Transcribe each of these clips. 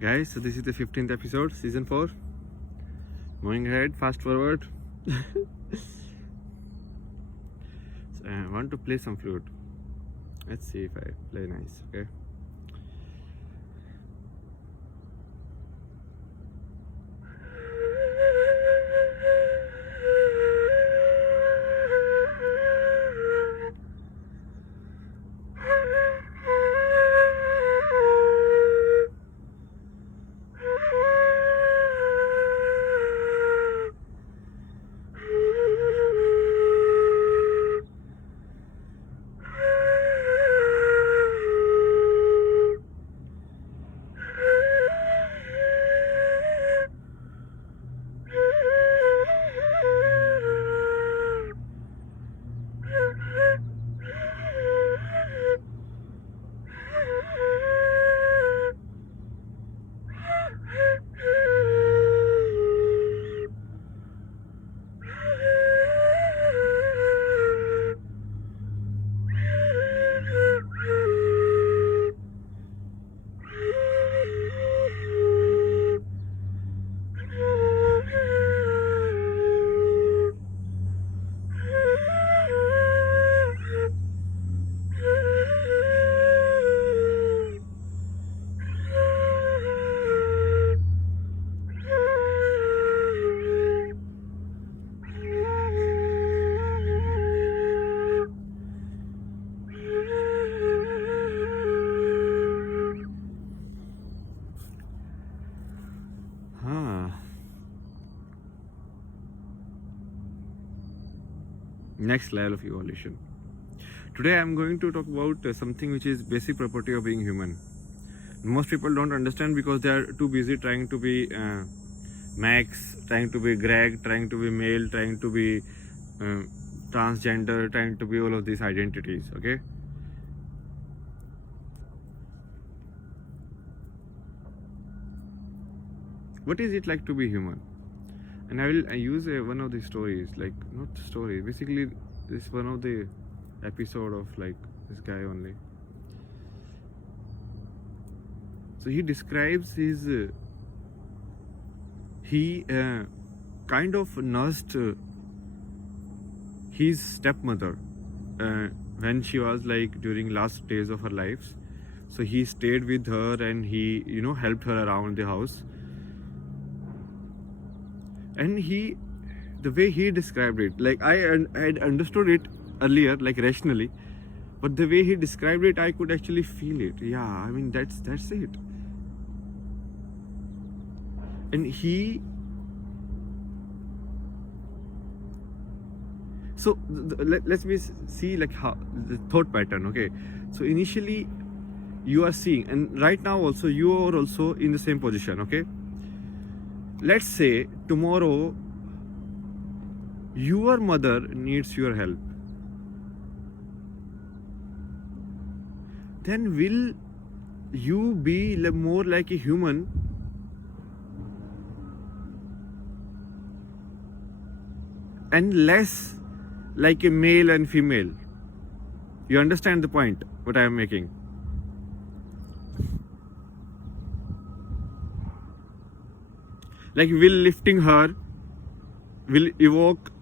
Guys, so this is the 15th episode, season 4. Moving ahead, fast forward. So I want to play some flute. Let's see if I play nice, okay? Next level of evolution. Today I'm going to talk about something which is basic property of being human. Most people don't understand because they are too busy trying to be Max, trying to be Greg, trying to be male, trying to be transgender, trying to be all of these identities, okay? What is it like to be human? And I use one of the stories, like not story, basically this one of the episode of like this guy only. So he describes his he kind of nursed his stepmother when she was like during last days of her life. So he stayed with her and he helped her around the house. And the way he described it, like I had understood it earlier, like rationally, but the way he described it, I could actually feel it. Yeah, I mean that's it. And so let's see like how the thought pattern. Okay, so initially you are seeing, and right now also you are also in the same position. Okay, let's say tomorrow your mother needs your help, then will you be more like a human and less like a male and female? You understand the point what I am making? Like will lifting her will evoke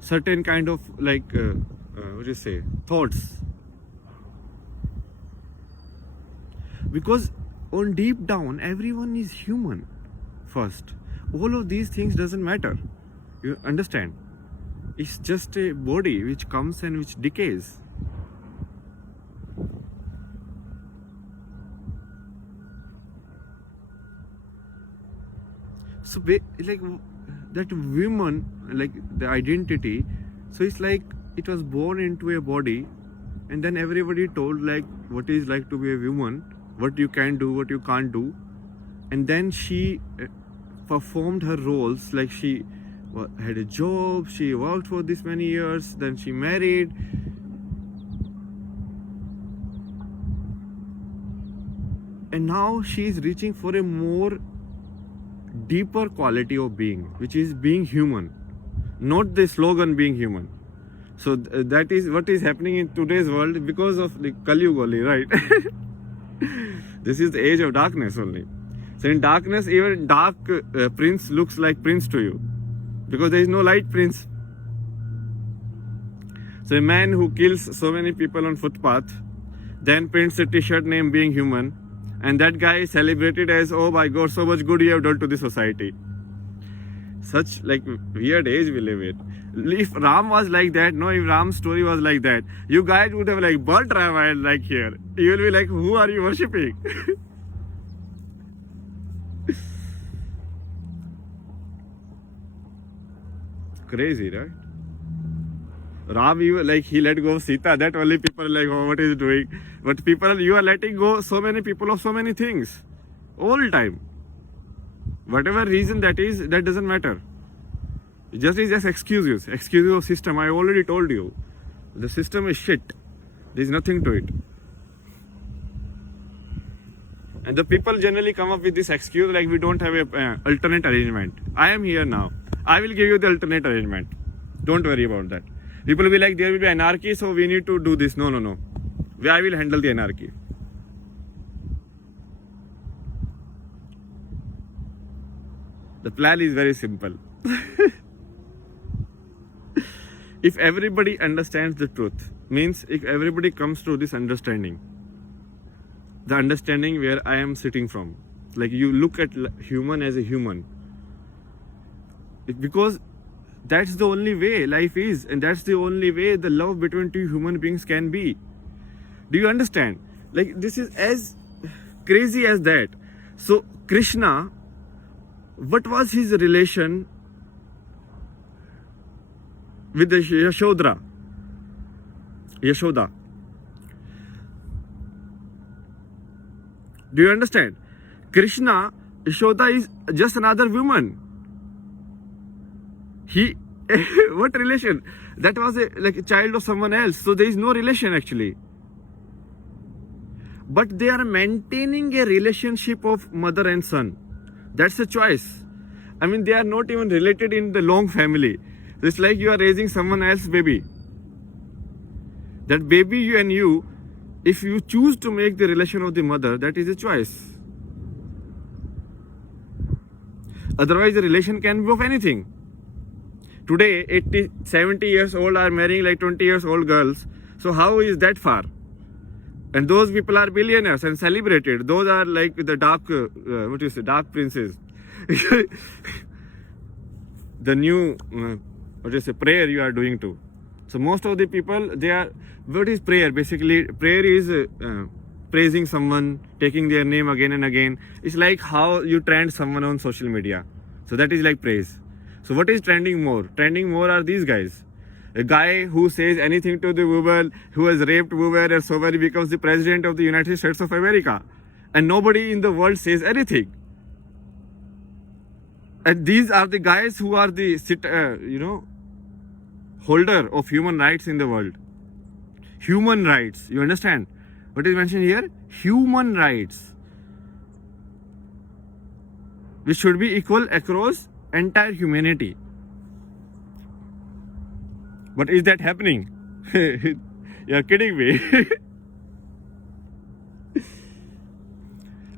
certain kind of like what do you say, thoughts, because on deep down everyone is human first. All of these things doesn't matter, you understand? It's just a body which comes and which decays. So like that woman, like the identity, so it's like it was born into a body, and then everybody told like what is like to be a woman, what you can do, what you can't do, and then she performed her roles, like she had a job, she worked for this many years, then she married, and now she is reaching for a more deeper quality of being, which is being human, not the slogan being human. So that is what is happening in today's world because of the Kali Yuga only, right? This is the age of darkness only. So in darkness, even dark prince looks like prince to you because there is no light prince. So a man who kills so many people on footpath, then prints a t-shirt name being human, and that guy is celebrated as, oh my god, so much good you have done to the society. Such like weird age we live in. If Ram was like that, no, if Ram's story was like that, you guys would have like burnt Ramayana like here. You will be like, who are you worshipping? Crazy, right? Ram, you like he let go of Sita. That only people are like, oh, what is he doing? But people, you are letting go so many people of so many things all the time. Whatever reason that is, that doesn't matter. It just is just excuses of system. I already told you, the system is shit. There is nothing to it. And the people generally come up with this excuse like we don't have a alternate arrangement. I am here now. I will give you the alternate arrangement. Don't worry about that. People will be like, there will be anarchy, so we need to do this. No. I will handle the anarchy. The plan is very simple. If everybody understands the truth, means if everybody comes to this understanding, the understanding where I am sitting from, like you look at human as a human, because that's the only way life is, and that's the only way the love between two human beings can be. Do you understand? Like this is as crazy as that. So Krishna, what was his relation with the Yashoda? Do you understand? Krishna, Yashoda is just another woman. He, what relation? That was like a child of someone else. So there is no relation actually. But they are maintaining a relationship of mother and son. That's a choice. I mean, they are not even related in the long family. It's like you are raising someone else's baby. That baby, you and you, if you choose to make the relation of the mother, that is a choice. Otherwise, the relation can be of anything. Today, 80, 70 years old are marrying like 20 years old girls. So how is that far? And those people are billionaires and celebrated. Those are like the dark, dark princes. The new, prayer you are doing too. So most of the people, they are, what is prayer? Basically, prayer is praising someone, taking their name again and again. It's like how you trend someone on social media. So that is like praise. So what is trending more? Trending more are these guys. A guy who says anything to the woman, who has raped women and so many, becomes the president of the United States of America. And nobody in the world says anything. And these are the guys who are the, holder of human rights in the world. Human rights. You understand? What is mentioned here? Human rights. Which should be equal across entire humanity. But is that happening? You're kidding me.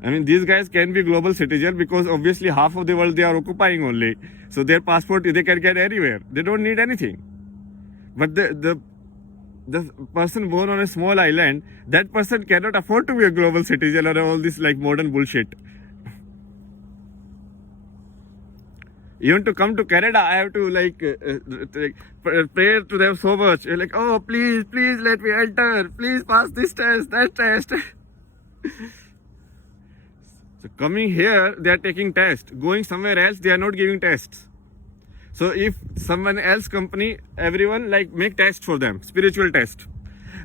I mean, these guys can be global citizens because obviously half of the world they are occupying only. So their passport, they can get anywhere. They don't need anything. But the person born on a small island, that person cannot afford to be a global citizen or all this like modern bullshit. Even to come to Canada, I have to pray to them so much. Like, oh, please let me enter. Please pass this test, that test. So coming here, they are taking tests. Going somewhere else, they are not giving tests. So if someone else company, everyone like make tests for them, spiritual test.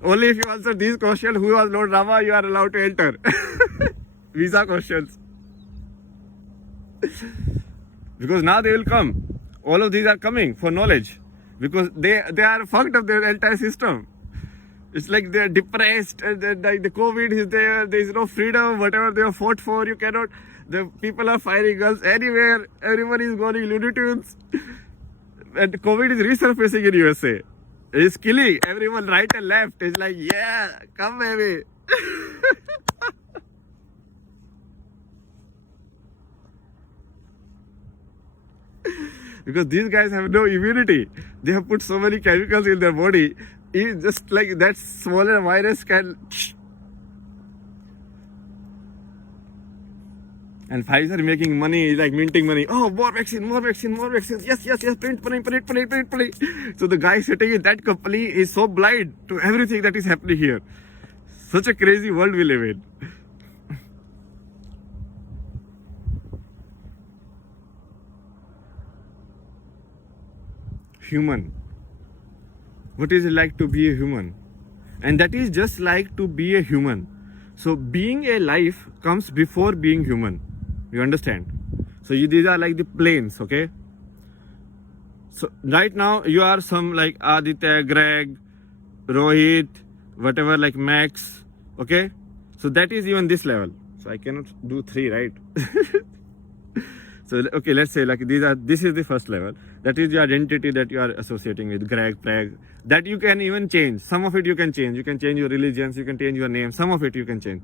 Only if you answer these questions, who was Lord Rama, you are allowed to enter. Visa questions. Because now they will come. All of these are coming for knowledge. Because they are fucked up their entire system. It's like they are depressed. And like the COVID is there. There is no freedom. Whatever they have fought for, you cannot. The people are firing guns anywhere. Everyone is going Looney Tunes. And COVID is resurfacing in USA. He's killing everyone right and left. He's like, yeah, come baby. Because these guys have no immunity. They have put so many chemicals in their body. It's just like that smaller virus can. And Pfizer making money, like minting money. Oh, more vaccine, more vaccine, more vaccine. Yes, yes, yes. Print. So the guy sitting in that company is so blind to everything that is happening here. Such a crazy world we live in. Human. What is it like to be a human? And that is just like to be a human. So being a life comes before being human. You understand? So these are like the planes, okay? So right now you are some like Aditya, Greg, Rohit, whatever, like Max, okay? So that is even this level. So I cannot do 3, right? So okay, let's say like this is the first level. That is the identity that you are associating with Greg, Preg. That you can even change. Some of it you can change. You can change your religions, you can change your name. Some of it you can change.